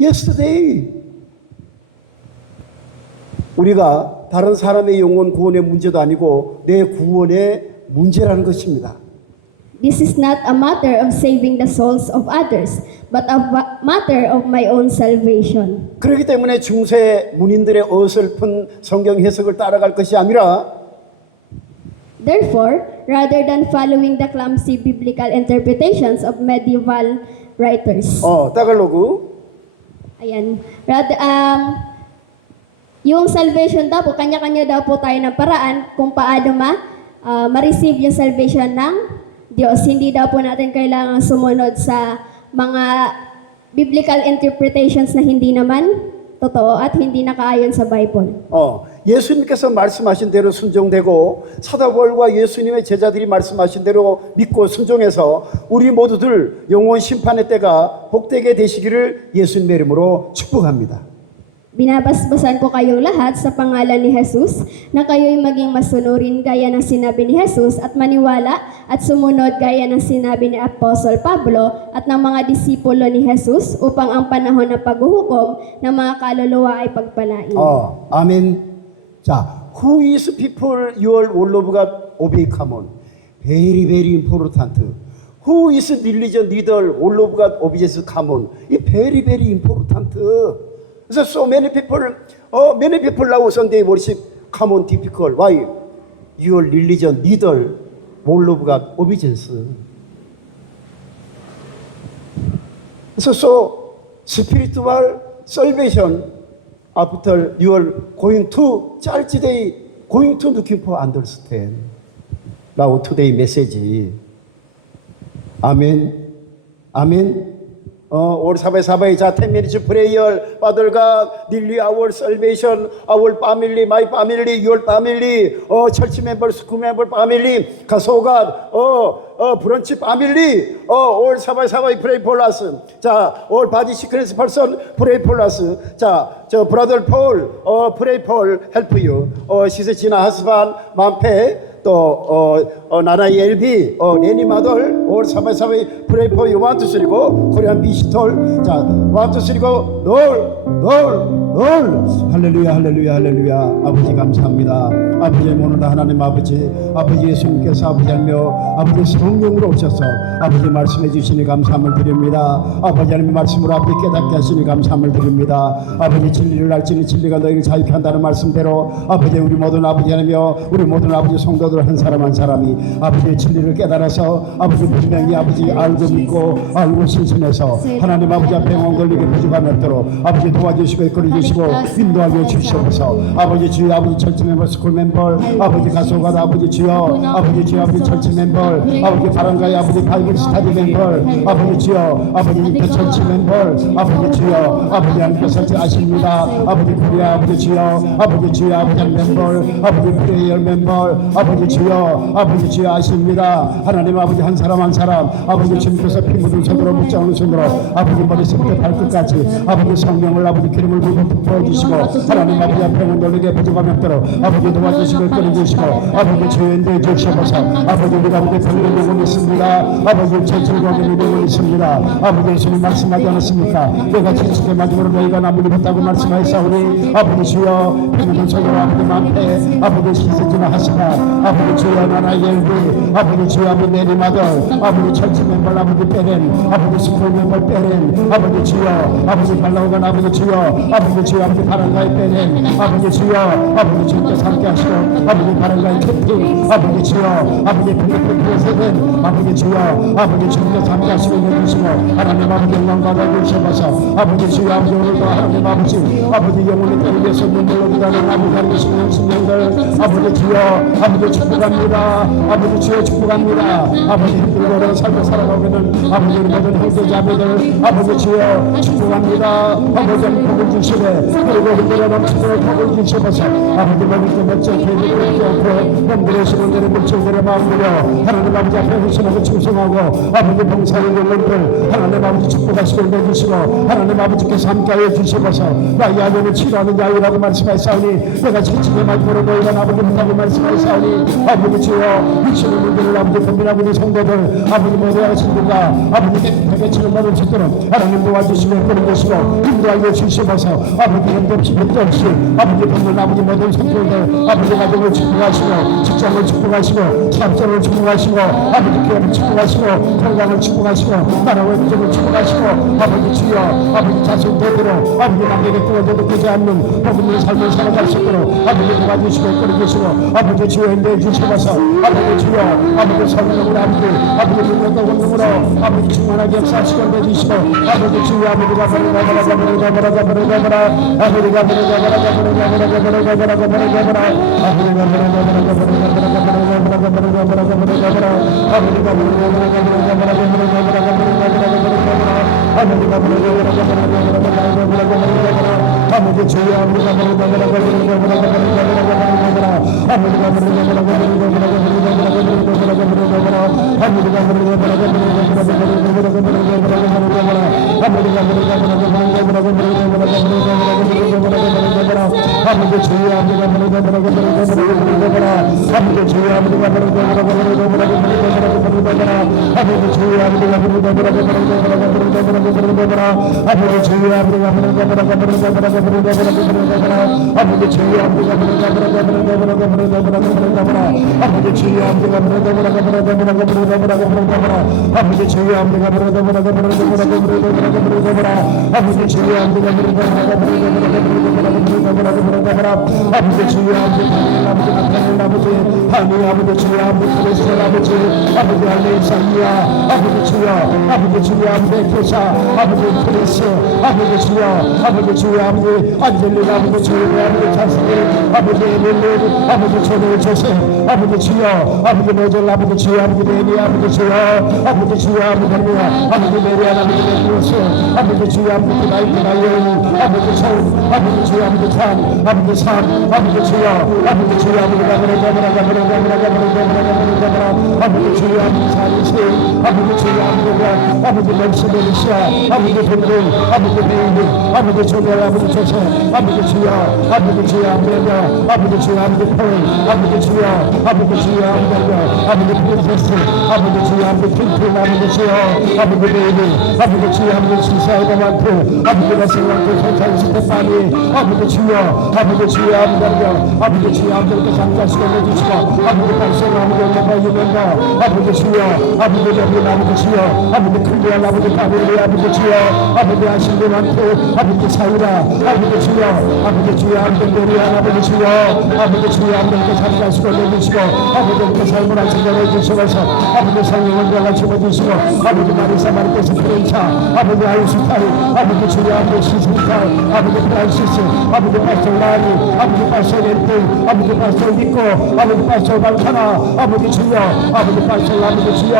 Yesterday. 우리가 다른 사람의 영혼 구원의 문제도 아니고 내 구원의 문제라는 것입니다. This is not a matter of saving the souls of others, but a matter of my own salvation. 그렇기 때문에 중세 문인들의 어설픈 성경 해석을 따라갈 것이 아니라 Therefore, rather than following the clumsy biblical interpretations of medieval writers. 따갈로그. Ayan. Yung salvation daw po, kanya-kanya daw po tayo ng paraan kung paano ma-receive yung salvation ng Diyos. Hindi daw po natin kailangan sumunod sa mga biblical interpretations na hindi naman totoo at hindi nakaayon sa Bible. 예수님께서 말씀하신 대로 순종되고 사도바울과 예수님의 제자들이 말씀하신 대로 믿고 순종해서 우리 모두들 영원 심판의 때가 복되게 되시기를 예수님의 이름으로 축복합니다. Binabasbasan ko kayong lahat sa pangalan ni Jesus na kayo'y maging masunurin gaya ng sinabi ni Jesus at maniwala at sumunod gaya ng sinabi ni Apostle Pablo at ng mga disipulo ni Jesus upang ang panahon ng paghuhukom ng mga kaluluwa ay pagpalain. 아멘. 자, who is people your word of God obey? Come on. Very, very important. Who is religion leader word of God obedience? Come on. Very, very important. So many people now Sunday worship come on difficult. Why? Your religion leader word of God obedience. So spiritual salvation after you are going to church day, going to looking for understand. Now today message. 아멘. 아멘. All 사바이 자 10 minutes prayer. Father God, nearly our salvation, our family, my family, your family, church members, school member family, 가소 God, 브런치 family, all 사바이 pray for us. 자, all body sickness person pray for us. 자, 저 brother Paul, pray for help you. 시세 지나 husband, 만패. 또 나나이 엘비 레니 마돌 올 사바이 pray for you want to 쓰리고 코리안 비시톨 자 want to 쓰리고 롤 할렐루야 할렐루야 할렐루야 아버지 감사합니다. 아버지 오늘 하나님 아버지 예수님께서 아버지 알며 아버지 성령으로 오셔서 아버지 말씀해 주시니 감사함을 드립니다. 아버지 하나님 말씀으로 아버지 깨닫게 하시니 감사함을 드립니다. 아버지 진리를 알지니 진리가 너희를 자유케 한다는 말씀대로 아버지 우리 모든 아버지 하나며 우리 모든 아버지 성도들 한 사람 한 사람이 아버지의 진리를 깨달아서 아버지 분명히 아버지 알고 믿고 알고 신심해서 하나님 아버지 앞에 영광 돌리게 부족함이 없도록 아버지 도와주시고 이끌어 주시고 인도하게 주시옵소서. 아버지 주여 아버지 철치 멤버 스쿨 멤버 아버지 가소가 아버지 주여 아버지 주여 아버지 철치 멤버 아버지 바람가의 아버지 바이블 스타디 멤버 아버지 주여 아버지 인터 철치 멤버 아버지 주여 아버지 하나님께서 아십니다. 아버지 코리아 아버지 주여 아버지 멤버 아버지 프레이어 멤버 아버지 주여 아십니다. 하나님 아버지 한 사람 한 사람 아버지 주님께서 피 묻은 손으로 묻자오는 손으로 아버지 머리부터 발끝까지 아버지 성령을 아버지 기름을 부어주시고 하나님 아버지 앞에 놀리게 부족함이 없도록 아버지 도와주시고 끌어주시고 아버지 주여 인도해 주시옵소서. 아버지 우리 아버지 병을 보고 있습니다. 아버지 제출과를 보고 있습니다. 아버지 예수님 말씀하지 않았습니까? 내가 지치게 마지막으로 너희가 나무를 붙다고 말씀하였사오니 아버지 주여 피 묻은 손으로 아버지 마음에 아버지 시세지나 하시나 아버지 주여 나라의 엘비 아버지 주여 아버지 내리마들 아버지 철치 멤버 아버지 빼렌 아버지 스쿨 멤버 빼렌 아버지 주여 아버지 발라오간 아버지 주여 아버지 바람가의 빼렌 아버지 주여 아버지 주님께서 함께 하시고 아버지 바람가의 캡틴 아버지 주여 아버지 필리핀 세된 아버지 주여 아버지 주님께서 함께 하시고 내주시고 하나님 아버지 영광 받아주셔서 아버지 주여 아버지 오늘도 하나님 아버지 영혼의 때를 위해서 눈물로 기다리는 아버지 하나님 신령들 아버지 주여 아버지 축복합니다. 아버지 주여 축복합니다. 아버지 힘들고 어려운 삶을 살아가고 있는 아버지 우리 모든 형제자매들 아버지 주여 축복합니다. 아버지 복을 주시네 그리고 힘들어 넘치도록 복을 주시옵소서. 아버지 먹을 때 멋져 배부르지 않고 몸들의 시몬들의 물질들의 마음으로 하나님 아버지 앞에 후심하고 충성하고 아버지 봉사하는 영혼들 하나님 아버지 축복하시고 내주시고 하나님 아버지께서 함께하여 주시옵소서. 나의 아내는 치료하는 자유라고 말씀하셨사오니 내가 지치게 마지막으로 너희가 나보지 못하고 말씀하셨사오니 아버지 주여 미치는 분들을 아버지 고민하고 있는 성도들 아버지 모두 하신들과 아버지 깨끗하게 치는 받을 수 있도록 하나님 도와주시고 끌어주시고 인도하여 주시옵소서. 아버지 힘없이 빚없이 아버지 받는 아버지 모든 성도들 아버지 가정을 축복하시고 직장을 축복하시고 사업장을 축복하시고 아버지 교회를 축복하시고 건강을 축복하시고 나라와 민족을 축복하시고 아버지 주여 아버지 자손 대대로 아버지 남에게 끊어져도 되지 않는 복음의 삶을 살아갈 수 있도록 아버지 도와주시고 끌어주시고 아버지 주여 인도해 주시옵소서. 아버지 주여 아버지 성령으로 아버지 능력과 권능으로 아버지 충만하게 역사하시고 내주시고 아버지 주여 아버지가 아버지 주여 아버지 주여 아버지 주여 아버지 하나님 아버지 나타낼 아버지 하나님 아버지 주여 아버지 그리스도 아버지 아버지 할렐루야 아버지 주여 아버지 주여 아버지 교사 아버지 그리스 아버지 주여 아버지 주여 아버지 안젤리 아버지 주여 아버지 자스민 아버지 에밀리 아버지 조네 조세 아버지 주여 아버지 모델 아버지 주여 아버지 레니 아버지 주여 아버지 주여 아버지 할렐루야 아버지 메리안 아버지 메리오스 아버지 주여 아버지 나이트 아버지 서울 아버지 주여 아버지 참 아버지 삶 아버지 주여 아버지 주여 아버지 아버지 주여 아버지 사리시 아버지 주여 아버지 아버지 멜시베리시아 아버지 동동 아버지 베이비 아버지 조별 아버지 조세 아버지 주여 아버지 주여 아버지 주여 아버지 폴 아버지 주여 아버지 주여 아버지 프린세스 아버지 주여 아버지 킹필 아버지 주여 아버지 베이비 아버지 주여 아버지 시사이다 많고 아버지 나슬랑고 선창 스테파니 아버지 주여 아버지 주여 아버지 주여 아버지 잠깐씩 올려주시고 아버지 발성 아버지 올려봐 유명가 아버지 주여 아버지 여기 아버지 주여 아버지 클리안 아버지 가빌리 아버지 주여 아버지 아신리 많고 아버지 사이라 아버지 주여 아버지 주여 아버지 메리안 아버지 주여 아버지 주여 아버지 잠깐씩 올려주시고 아버지 삶을 안전하게 주시면서 아버지 성령을 내가 집어주시고 아버지 마리사 마리케스 프렌차 아버지 아이스타이 아버지 주여 아버지 시스타이 아버지 프란시스 아버지 파스tor 라니 아버지 파스tor 렌트 아버지 파스tor 니코 아버지 파스tor 발카나 아버지 주여 아버지 파스tor 아버지 주여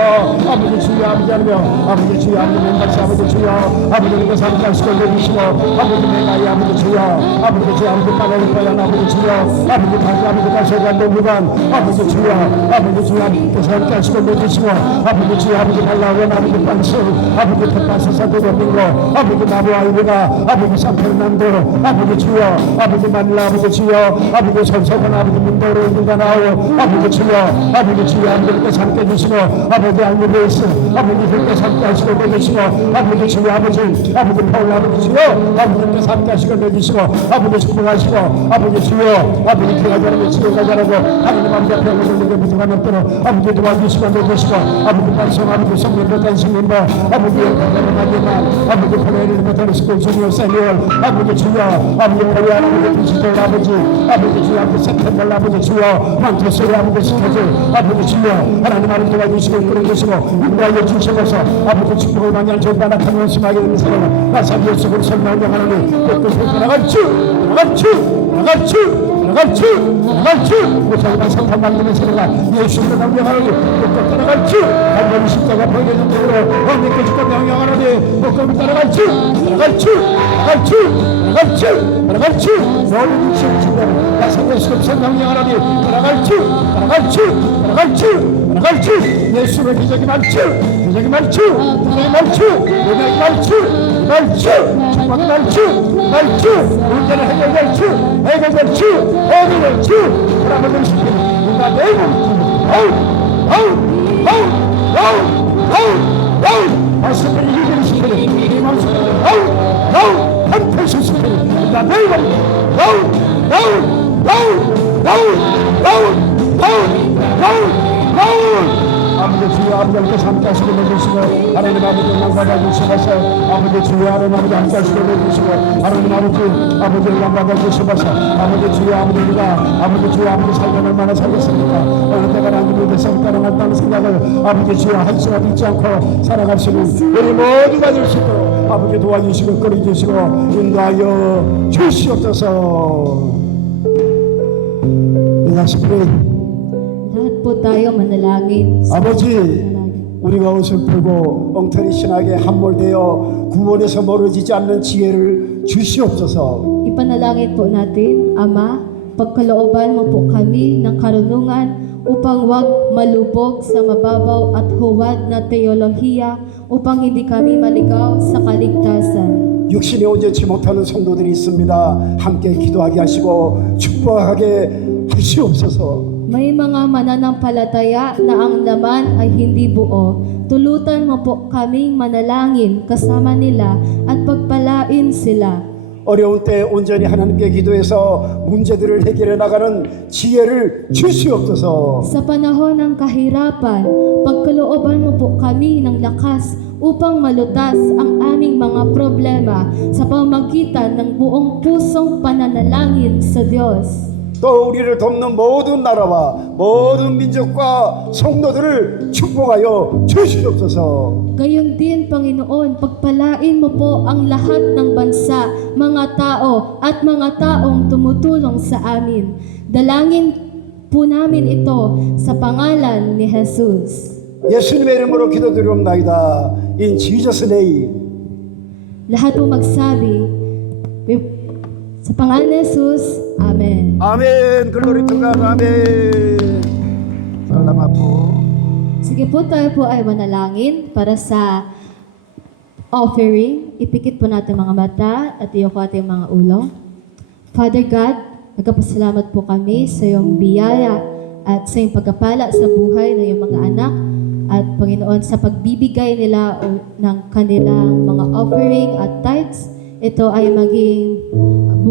아버지 주여 아버지 하며 아버지 주여 아버지 멤버스 아버지 주여 아버지 내가 삼장씩 올려주시고 아버지 내가 아버지 주여 아버지 주여 아버지 빠르게 빠른 아버지 주여 아버지 다시 아버지 다시 간도 무관 아버지 주여 아버지 주여 아버지 삼장씩 올려주시고 아버지 주여 아버지 발라원 아버지 반스 아버지 텃밭에서 사도로 민고 아버지 나무 아이브가 아버지 산페르난도 아버지 주여 아버지 마닐라 아버지 주여 아버지 선서관 아버지 문도로 인도가 나오 아버지 주여 아버지 주여 아버지께서 함께 해주시고 아버지 알리베이스 아버지께서 함께 하시고 내주시고 아버지 주여 아버지 파울 아버지 주여 아버지께서 함께 하시고 내주시고 아버지 축복하시고 아버지 주여 아버지 기가 잘하고 치료가 잘하고 하나님 아버지 앞에 올리게 무증한 없도록 아버지 도와주시고 내주시고 아버지 반성 아버지 성령도 단신님도 아버지 영광을 받지만 아버지 보내는 것을 시고 주여 세미얼 아버지 주여 아버지 보리 아버지 비시들 아버지 아버지 주여 아버지 세템벌 아버지 주여 만토스의 아버지 시켜줄 아버지 주여 하나님 아버지 도와주시고 끌어주시고 인도하여 주시면서 아버지 축복을 만날 전바 나타나는 심하게 되는 사람은 나사비 예수를 설명하는 하나님 끝끝으로 나갈 주 나갈 주 나갈 주 나갈 주 나갈 주 무사히만 성탄 만드는 세례가 예수를 명령하노니 끝끝 따라갈 주 한번 십자가 보이는 대로 언니께 주고 명령하노니 끝끝 따라갈 주 나갈 주 나갈 주 나갈 주 나갈 주 너를 지키는 나사비 예수를 명령하노니 따라갈 주 따라갈 주 따라갈 주 따라갈 주 예수를 기적이 많죠 기적이 많죠 기적이 많죠 은혜가 많죠 말주 축복 말주 문제를 해결될 주 해결될 주 해결될 주 하나님을 시키는 누가 내 몸 말씀을 이기를 시키는 이 말씀을 한편씩 시키는 누가 내 몸 아버지 주여 아버지께서 함께 하시고 내주시고 하나님 아버지 영광받아 주시면서 아버지 주여 하나님 아버지 함께 하시고 내주시고 하나님 아버지 영광받아 주시면서 아버지 주여 아버지가 아버지 주여 아버지 살면 얼마나 살겠습니까 어느 때가 하나님의 대상 따라간다는 생각을 아버지 주여 한시가 잊지 않고 살아갈 수 있는 우리 모두가 될 수 있도록 아버지 도와주시고 끌어주시고 인도하여 주시옵소서. Let's pray. Lahat po tayo manalangin. 아버지 우리가 옷을 풀고 엉터리 신학에 함몰되어 구원에서 멀어지지 않는 지혜를 주시옵소서. Ipanalangin po natin, Ama, pagkalooban mo po kami ng karunungan upang wag malubog sa mababaw at huwad na teolohiya upang hindi kami maligaw sa kaligtasan. 육신에 온전치 못하는 성도들이 있습니다. 함께 기도하게 하시고 축복하게 하시옵소서. May mga mananampalataya na ang laman ay hindi buo. Tulutan mo po kaming manalangin kasama nila at pagpalain sila. 어려운 때 온전히 하나님께 기도해서 문제들을 해결해 나가는 지혜를 주시옵소서. Sa panahon ng kahirapan, pagkalooban mo po kami ng lakas upang malutas ang aming mga problema sa pamamagitan ng buong pusong pananalangin sa Diyos. 또 우리를 돕는 모든 나라와 모든 민족과 성도들을 축복하여 주시옵소서. Gayon din, Panginoon, pagpalain mo po ang lahat ng bansa, mga tao at mga taong tumutulong sa amin. Dalangin po namin ito sa pangalan ni Jesus. 예수님의 이름으로 기도드리옵나이다. In Jesus' name. Lahat po magsabi, sa pangalan ni Jesus, Amen. 아멘. 글로리 투 갓. 아멘. salamat po. Sige po, tayo po ay manalangin para sa offering. Ipikit po natin mga mata at iyoko ating mga ulo. Father God, nagpapasalamat po kami sa iyong biyaya at sa iyong pagpapala sa buhay ng iyong mga anak. At Panginoon, sa pagbibigay nila ng kanilang mga offering at tithes, ito ay maging bukas